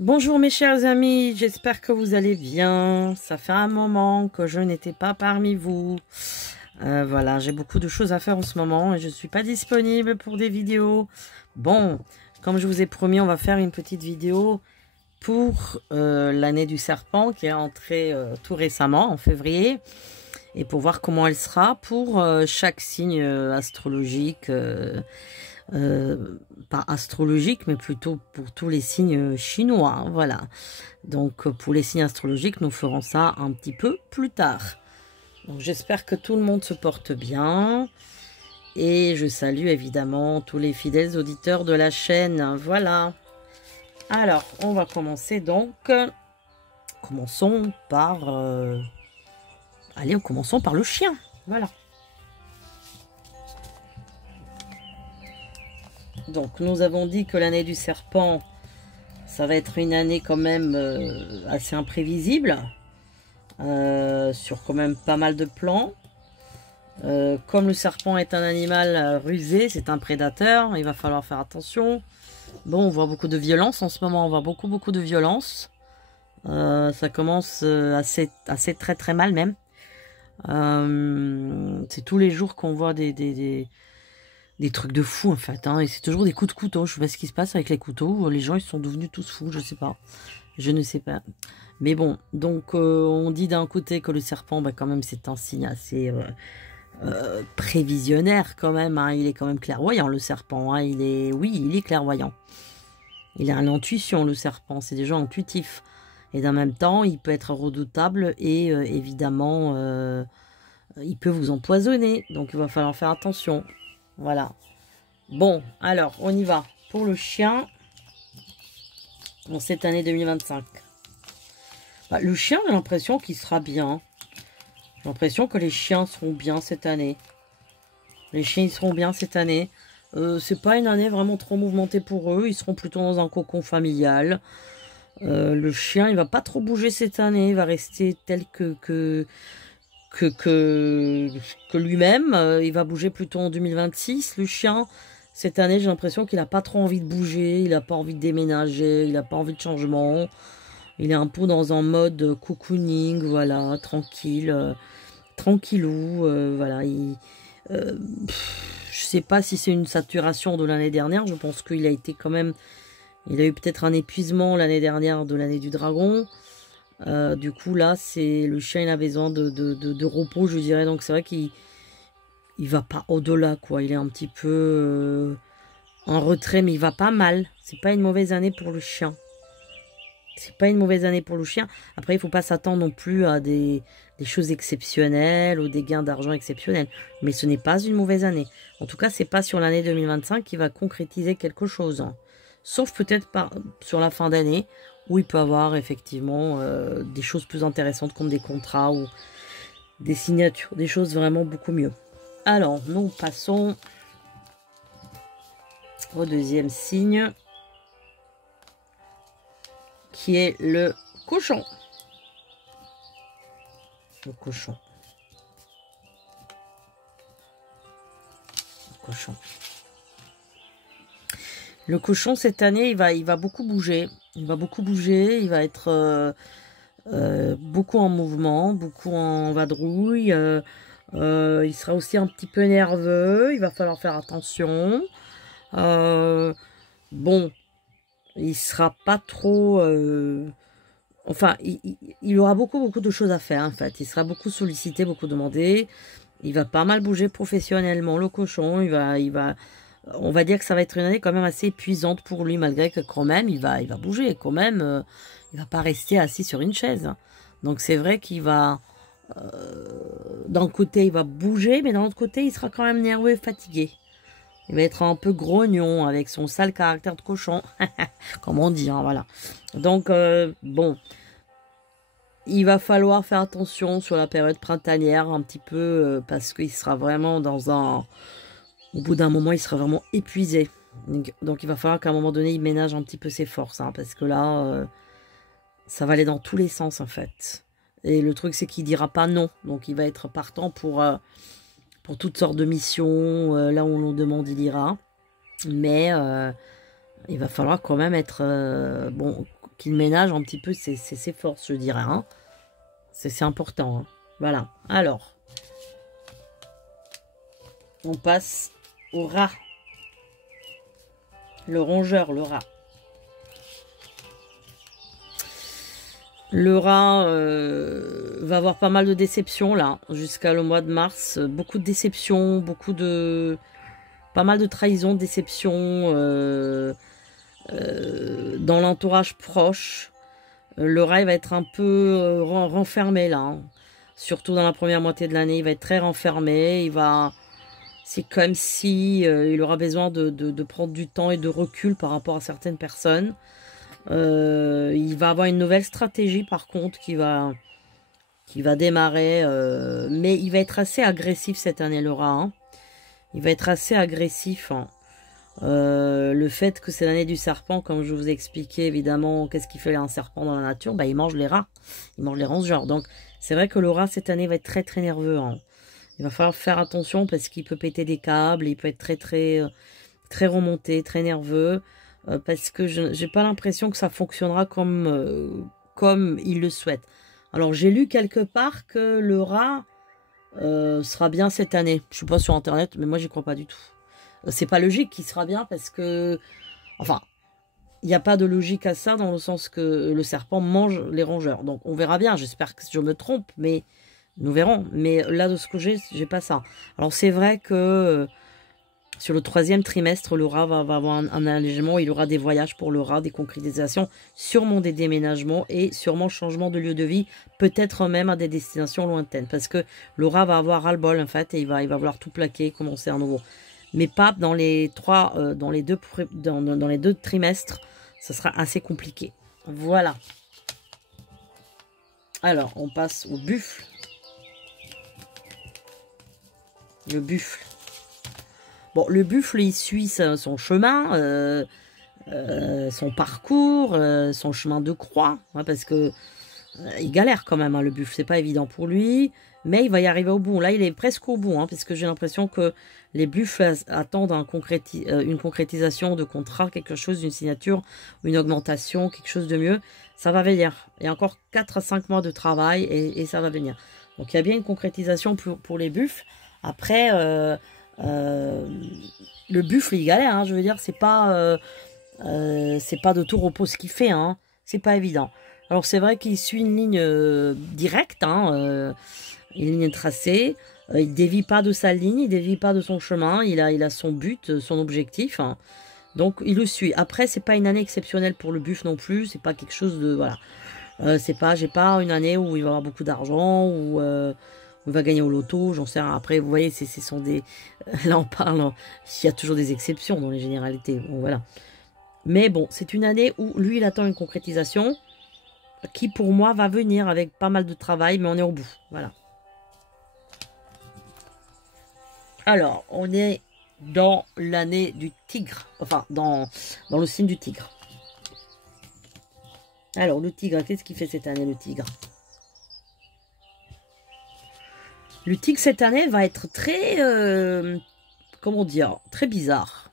Bonjour mes chers amis, j'espère que vous allez bien. Ça fait un moment que je n'étais pas parmi vous. Voilà, j'ai beaucoup de choses à faire en ce moment et je ne suis pas disponible pour des vidéos. Bon, comme je vous ai promis, on va faire une petite vidéo pour l'année du serpent qui est entrée tout récemment, en février. Et pour voir comment elle sera pour chaque signe astrologique. Pas astrologique, mais plutôt pour tous les signes chinois, hein, voilà. Donc pour les signes astrologiques, nous ferons ça un petit peu plus tard. Donc j'espère que tout le monde se porte bien. Et je salue évidemment tous les fidèles auditeurs de la chaîne. Voilà. Alors, on va commencer donc. Commençons par... Allez, commençons par le chien. Voilà. Donc, nous avons dit que l'année du serpent, ça va être une année quand même assez imprévisible, sur quand même pas mal de plans. Comme le serpent est un animal rusé, c'est un prédateur, il va falloir faire attention. Bon, on voit beaucoup de violence en ce moment, on voit beaucoup de violence. Ça commence assez très mal même. C'est tous les jours qu'on voit des trucs de fou en fait, hein. Et c'est toujours des coups de couteau. Je sais pas ce qui se passe avec les couteaux. Les gens ils sont devenus tous fous, je sais pas. Je ne sais pas. Mais bon, donc on dit d'un côté que le serpent, bah, quand même c'est un signe assez prévisionnaire quand même, hein. Il est quand même clairvoyant le serpent, hein. Oui, il est clairvoyant. Il a l'intuition le serpent, c'est déjà intuitif. Et d'un même temps, il peut être redoutable et évidemment, il peut vous empoisonner. Donc il va falloir faire attention. Voilà. Bon, alors, on y va. Pour le chien, en cette année 2025. Bah, le chien, j'ai l'impression qu'il sera bien. J'ai l'impression que les chiens seront bien cette année. Les chiens, ils seront bien cette année. C'est pas une année vraiment trop mouvementée pour eux. Ils seront plutôt dans un cocon familial. Le chien, il va pas trop bouger cette année. Il va rester tel que lui-même. Il va bouger plutôt en 2026, le chien. Cette année, j'ai l'impression qu'il n'a pas trop envie de bouger, il n'a pas envie de déménager, il n'a pas envie de changement. Il est un peu dans un mode cocooning, voilà, tranquille, tranquillou, voilà. Je sais pas si c'est une saturation de l'année dernière, je pense qu'il a été quand même... Il a eu peut-être un épuisement l'année dernière de l'année du dragon. Du coup là c'est le chien, il a besoin de repos, je dirais. Donc c'est vrai qu'il va pas au-delà quoi, il est un petit peu en retrait, mais il va pas mal. C'est pas une mauvaise année pour le chien, c'est pas une mauvaise année pour le chien. Après il faut pas s'attendre non plus à des choses exceptionnelles ou des gains d'argent exceptionnels, mais ce n'est pas une mauvaise année. En tout cas c'est pas sur l'année 2025 qui va concrétiser quelque chose, hein. Sauf peut-être sur la fin d'année, où il peut avoir effectivement des choses plus intéressantes comme des contrats ou des signatures, des choses vraiment beaucoup mieux. Alors, nous passons au deuxième signe, qui est le cochon. Le cochon. Le cochon. Le cochon, cette année, il va beaucoup bouger. Il va beaucoup bouger, il va être beaucoup en mouvement, beaucoup en vadrouille. Il sera aussi un petit peu nerveux, il va falloir faire attention. Bon, il sera pas trop... enfin, il aura beaucoup de choses à faire, en fait. Il sera beaucoup sollicité, beaucoup demandé. Il va pas mal bouger professionnellement, le cochon. On va dire que ça va être une année quand même assez épuisante pour lui, malgré que quand même, il va bouger. Quand même, il va pas rester assis sur une chaise. Donc c'est vrai qu'il va... d'un côté, il va bouger, mais d'un autre côté, il sera quand même nerveux et fatigué. Il va être un peu grognon avec son sale caractère de cochon. Comme on dit, hein, voilà. Donc, bon. Il va falloir faire attention sur la période printanière un petit peu, parce qu'il sera vraiment dans un... Au bout d'un moment, il sera vraiment épuisé. Donc il va falloir qu'à un moment donné, il ménage un petit peu ses forces, hein, parce que là, ça va aller dans tous les sens, en fait. Et le truc, c'est qu'il dira pas non. Donc il va être partant pour toutes sortes de missions. Là où on nous demande, il ira. Mais il va falloir quand même être... bon, qu'il ménage un petit peu ses forces, je dirais. Hein. C'est important. Hein. Voilà. Alors, on passe au rat. Le rongeur, le rat. Le rat va avoir pas mal de déceptions là, jusqu'à le mois de mars. Beaucoup de déceptions, pas mal de trahisons, de déceptions dans l'entourage proche. Le rat il va être un peu renfermé là. Hein. Surtout dans la première moitié de l'année, il va être très renfermé. C'est comme si il aura besoin de prendre du temps et de recul par rapport à certaines personnes. Il va avoir une nouvelle stratégie par contre qui va démarrer, mais il va être assez agressif cette année le rat. Hein. Il va être assez agressif. Hein. Le fait que c'est l'année du serpent, comme je vous ai expliqué évidemment, qu'est-ce qu'il fait un serpent dans la nature? Bah, il mange les rats, il mange les rongeurs. Donc c'est vrai que le rat cette année va être très très nerveux. Hein. Il va falloir faire attention parce qu'il peut péter des câbles, il peut être très très très remonté, très nerveux. Parce que je n'ai pas l'impression que ça fonctionnera comme il le souhaite. Alors, j'ai lu quelque part que le rat sera bien cette année. Je ne suis pas sur Internet, mais moi, j'y crois pas du tout. C'est pas logique qu'il sera bien parce que... Enfin, il n'y a pas de logique à ça dans le sens que le serpent mange les rongeurs. Donc, on verra bien. J'espère que je me trompe, mais nous verrons. Mais là, de ce que j'ai pas ça. Alors, c'est vrai que... Sur le 3e trimestre, le rat va avoir un allègement. Il aura des voyages pour le rat, des concrétisations, sûrement des déménagements et sûrement changement de lieu de vie, peut-être même à des destinations lointaines. Parce que le rat va avoir ras-le-bol en fait et il va vouloir tout plaquer, commencer à nouveau. Mais pas dans les dans les deux trimestres, ce sera assez compliqué. Voilà. Alors, on passe au buffle. Le buffle. Bon, le buffle, il suit son chemin, son parcours, son chemin de croix, hein, parce que il galère quand même, hein, le buffle, c'est pas évident pour lui, mais il va y arriver au bout. Là, il est presque au bout, hein, parce que j'ai l'impression que les buffles attendent une concrétisation de contrat, quelque chose, une signature, une augmentation, quelque chose de mieux. Ça va venir. Il y a encore 4 à 5 mois de travail et ça va venir. Donc, il y a bien une concrétisation pour les buffles. Après... le buffle il galère, hein, je veux dire, c'est pas de tout repos ce qu'il fait, hein, c'est pas évident. Alors c'est vrai qu'il suit une ligne directe, hein, une ligne tracée, il dévie pas de sa ligne, il dévie pas de son chemin, il a son but, son objectif, hein, donc il le suit. Après c'est pas une année exceptionnelle pour le buffle non plus, c'est pas quelque chose de voilà, j'ai pas une année où il va avoir beaucoup d'argent ou on va gagner au loto, j'en sais rien. Après, vous voyez, ce sont des... Là, on parle... Il y a toujours des exceptions dans les généralités. Bon, voilà. Mais bon, c'est une année où lui, il attend une concrétisation qui, pour moi, va venir avec pas mal de travail, mais on est au bout. Voilà. Alors, on est dans l'année du tigre. Enfin, dans le signe du tigre. Alors, le tigre, qu'est-ce qu'il fait cette année, le tigre ? Le tigre, cette année, va être très, comment dire, très bizarre.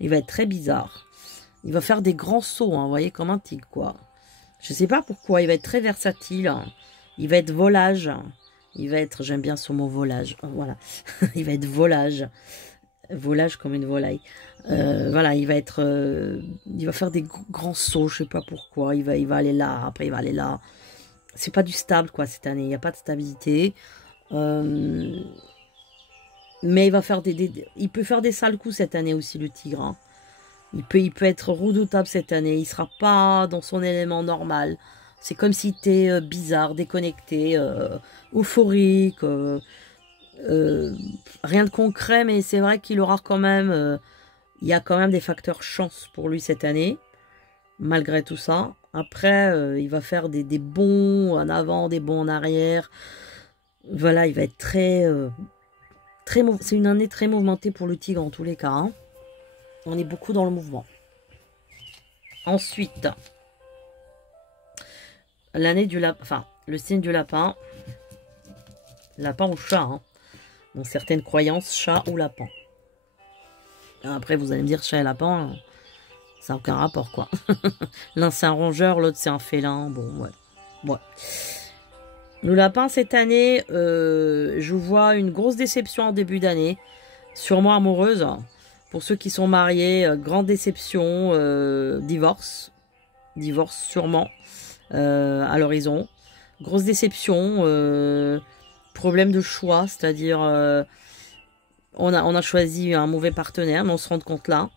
Il va être très bizarre. Il va faire des grands sauts, hein, vous voyez, comme un tigre, quoi. Je sais pas pourquoi, il va être très versatile. Hein. Il va être volage. Il va être, j'aime bien ce mot volage, voilà. Il va être volage. Volage comme une volaille. Voilà, il va faire des grands sauts, je sais pas pourquoi. Il va aller là, après il va aller là. C'est pas du stable, quoi, cette année. Il n'y a pas de stabilité. Mais il va faire il peut faire des sales coups cette année aussi, le tigre. Hein. Il peut être redoutable cette année. Il sera pas dans son élément normal. C'est comme s'il était bizarre, déconnecté, euphorique. Rien de concret, mais c'est vrai qu'il aura quand même... il y a quand même des facteurs chance pour lui cette année. Malgré tout ça. Après, il va faire des bonds en avant, des bonds en arrière. Voilà, il va être très c'est une année très mouvementée pour le tigre en tous les cas. Hein. On est beaucoup dans le mouvement. Ensuite, l'année du lapin, enfin, le signe du lapin. Lapin ou chat. Hein. Dans certaines croyances, chat ou lapin. Après, vous allez me dire chat et lapin. Ça n'a aucun rapport, quoi. L'un, c'est un rongeur, l'autre, c'est un félin. Bon, ouais. Ouais. Le lapin, cette année, je vois une grosse déception en début d'année. Sûrement amoureuse. Pour ceux qui sont mariés, grande déception, divorce. Divorce, sûrement, à l'horizon. Grosse déception, problème de choix, c'est-à-dire on a choisi un mauvais partenaire, mais on se rend compte là.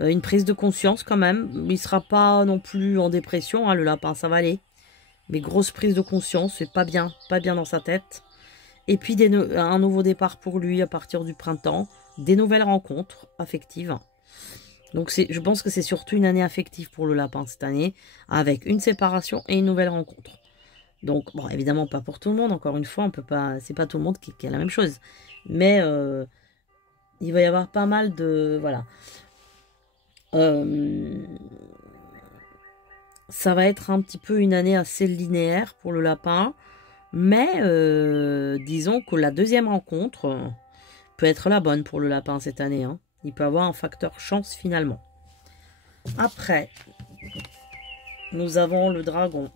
Une prise de conscience quand même. Il ne sera pas non plus en dépression, hein, le lapin, ça va aller. Mais grosse prise de conscience, c'est pas bien dans sa tête. Et puis un nouveau départ pour lui à partir du printemps. Des nouvelles rencontres affectives. Donc je pense que c'est surtout une année affective pour le lapin cette année, avec une séparation et une nouvelle rencontre. Donc, bon, évidemment pas pour tout le monde, encore une fois, on peut pas, c'est pas tout le monde qui a la même chose. Mais il va y avoir pas mal de... Voilà. Ça va être un petit peu une année assez linéaire pour le lapin. Mais disons que la deuxième rencontre peut être la bonne pour le lapin cette année. Hein. Il peut avoir un facteur chance finalement. Après, nous avons le dragon.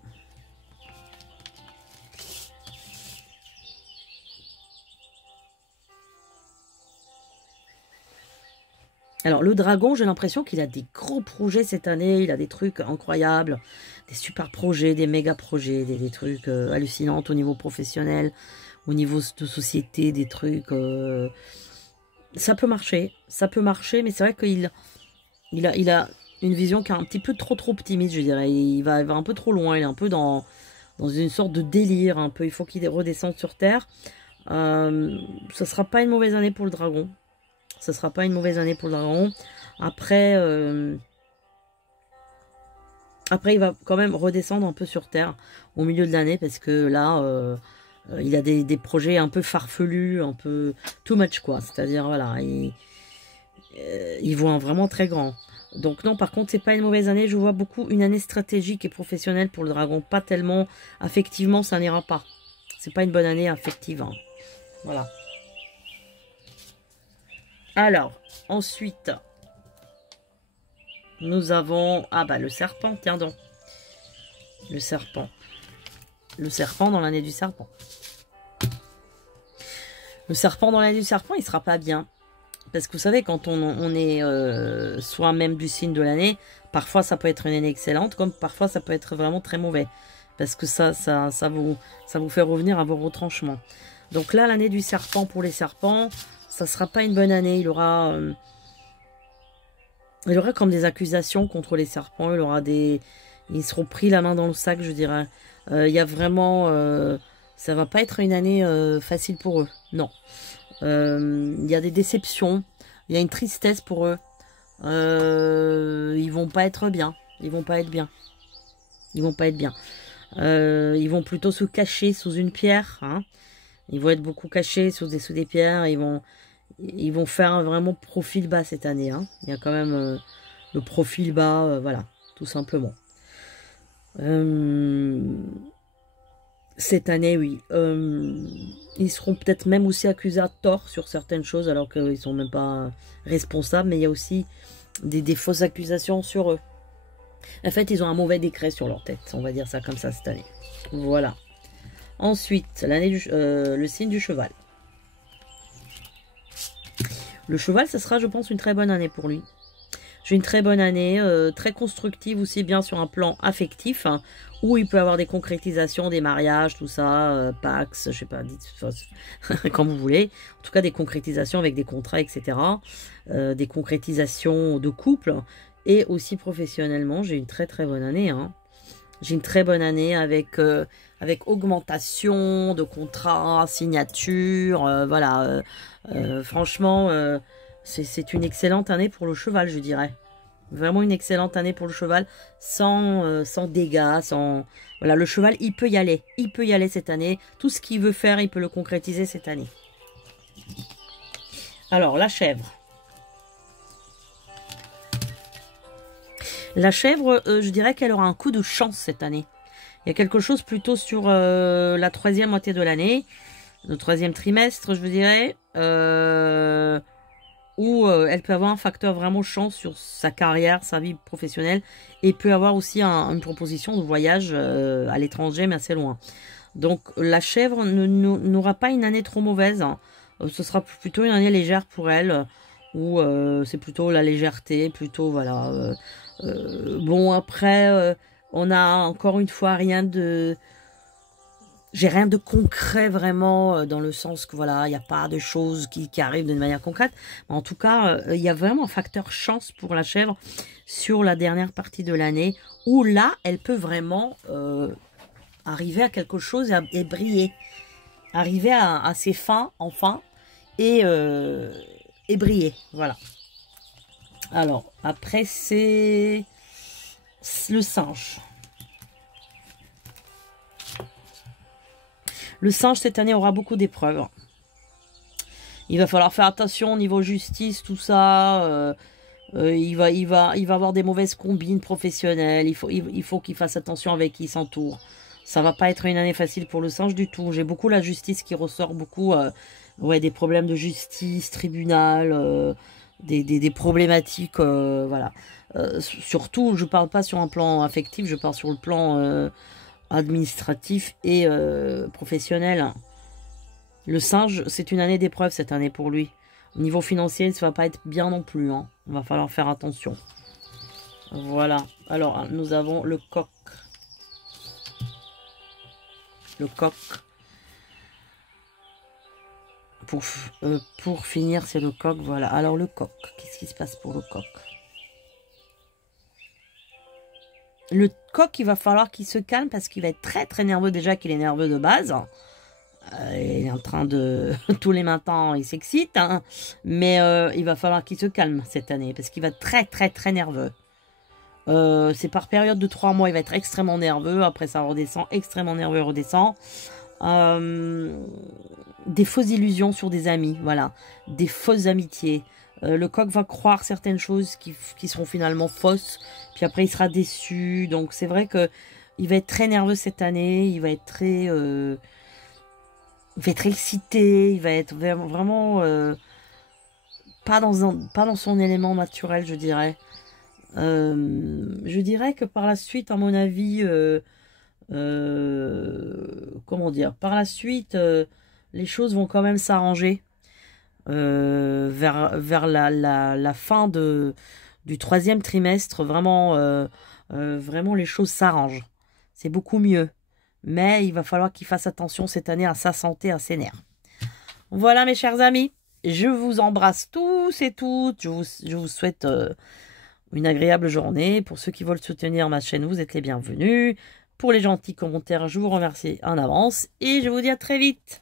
Alors, le dragon, j'ai l'impression qu'il a des gros projets cette année. Il a des trucs incroyables, des super projets, des méga projets, des trucs hallucinants au niveau professionnel, au niveau de société, des trucs... ça peut marcher, mais c'est vrai qu'il a une vision qui est un petit peu trop optimiste, je dirais. Il va un peu trop loin, il est un peu dans une sorte de délire, un peu. Il faut qu'il redescende sur Terre. Ça sera pas une mauvaise année pour le dragon. Ça sera pas une mauvaise année pour le dragon. Après, il va quand même redescendre un peu sur Terre au milieu de l'année parce que là, il a des projets un peu farfelus, un peu too much, quoi. C'est-à-dire, voilà, il voit vraiment très grand. Donc non, par contre, c'est pas une mauvaise année. Je vois beaucoup une année stratégique et professionnelle pour le dragon. Pas tellement affectivement, ça n'ira pas. C'est pas une bonne année affective. Hein. Voilà. Alors, ensuite, nous avons... Ah bah, le serpent, tiens donc. Le serpent. Le serpent dans l'année du serpent. Le serpent dans l'année du serpent, il sera pas bien. Parce que vous savez, quand on est soi-même du signe de l'année, parfois ça peut être une année excellente, comme parfois ça peut être vraiment très mauvais. Parce que ça vous fait revenir à vos retranchements. Donc là, l'année du serpent pour les serpents... Ça ne sera pas une bonne année. Il aura comme des accusations contre les serpents. Ils seront pris la main dans le sac, je dirais. Il y a vraiment... ça va pas être une année facile pour eux. Non. Il y a des déceptions. Il y a une tristesse pour eux. Ils vont pas être bien. Ils vont pas être bien. Ils vont pas être bien. Ils vont plutôt se cacher sous une pierre. Hein. Ils vont être beaucoup cachés sous des pierres. Ils vont faire vraiment profil bas cette année. Hein. Il y a quand même le profil bas, voilà, tout simplement. Cette année, oui. Ils seront peut-être même aussi accusés à tort sur certaines choses, alors qu'ils ne sont même pas responsables. Mais il y a aussi des fausses accusations sur eux. En fait, ils ont un mauvais décret sur leur tête. On va dire ça comme ça cette année. Voilà. Ensuite, le signe du cheval. Le cheval, ce sera, je pense, une très bonne année pour lui. J'ai une très bonne année, très constructive aussi bien sur un plan affectif, hein, où il peut avoir des concrétisations, des mariages, tout ça, Pax, je sais pas, comme vous voulez. En tout cas, des concrétisations avec des contrats, etc. Des concrétisations de couple. Et aussi professionnellement, j'ai une très très bonne année. Hein. J'ai une très bonne année avec augmentation de contrats, signature, voilà. Franchement, c'est une excellente année pour le cheval, je dirais. Vraiment une excellente année pour le cheval, sans dégâts, sans... Voilà, le cheval, il peut y aller. Il peut y aller cette année. Tout ce qu'il veut faire, il peut le concrétiser cette année. Alors, la chèvre. La chèvre, je dirais qu'elle aura un coup de chance cette année. Il y a quelque chose plutôt sur la troisième moitié de l'année. Le troisième trimestre, je vous dirais. où elle peut avoir un facteur vraiment chance sur sa carrière, sa vie professionnelle, et peut avoir aussi une proposition de voyage à l'étranger, mais assez loin. Donc la chèvre n'aura pas une année trop mauvaise, hein. Ce sera plutôt une année légère pour elle, où c'est plutôt la légèreté, plutôt voilà. Bon après, on a encore une fois rien de... J'ai rien de concret vraiment dans le sens que voilà, il n'y a pas de choses qui arrivent d'une manière concrète. Mais en tout cas, il y a vraiment un facteur chance pour la chèvre sur la dernière partie de l'année où là, elle peut vraiment arriver à quelque chose et briller. Arriver à ses fins, enfin, et briller. Voilà. Alors, après, c'est le singe. Le singe, cette année, aura beaucoup d'épreuves. Il va falloir faire attention au niveau justice, tout ça. Il va avoir des mauvaises combines professionnelles. Il faut qu'il fasse attention avec qui il s'entoure. Ça va pas être une année facile pour le singe du tout. J'ai beaucoup la justice qui ressort beaucoup. Ouais, des problèmes de justice, tribunal, des problématiques, voilà. Surtout, je parle pas sur un plan affectif, je parle sur le plan administratif et professionnel. Le singe, c'est une année d'épreuve cette année pour lui. Au niveau financier, ça va pas être bien non plus, hein. Il va falloir faire attention. Voilà. Alors, nous avons le coq. Le coq. Pour finir, c'est le coq. Voilà. Alors, le coq. Qu'est-ce qui se passe pour le coq? Le coq, il va falloir qu'il se calme parce qu'il va être très très nerveux déjà qu'il est nerveux de base. Il est en train de... Tous les matins, il s'excite. Hein, mais il va falloir qu'il se calme cette année parce qu'il va être très très très nerveux. C'est par période de 3 mois, il va être extrêmement nerveux. Après, ça redescend, extrêmement nerveux, redescend. Des fausses illusions sur des amis, voilà. Des fausses amitiés. Le coq va croire certaines choses qui seront finalement fausses. Puis après, il sera déçu. Donc, c'est vrai que il va être très nerveux cette année. Il va être très excité. Il va être vraiment pas dans son élément naturel, je dirais. Je dirais que par la suite, à mon avis, comment dire, par la suite, les choses vont quand même s'arranger vers la fin du 3e trimestre. Vraiment, les choses s'arrangent. C'est beaucoup mieux. Mais il va falloir qu'il fasse attention cette année à sa santé, à ses nerfs. Voilà, mes chers amis. Je vous embrasse tous et toutes. Je vous souhaite une agréable journée. Pour ceux qui veulent soutenir ma chaîne, vous êtes les bienvenus. Pour les gentils commentaires, je vous remercie en avance. Et je vous dis à très vite.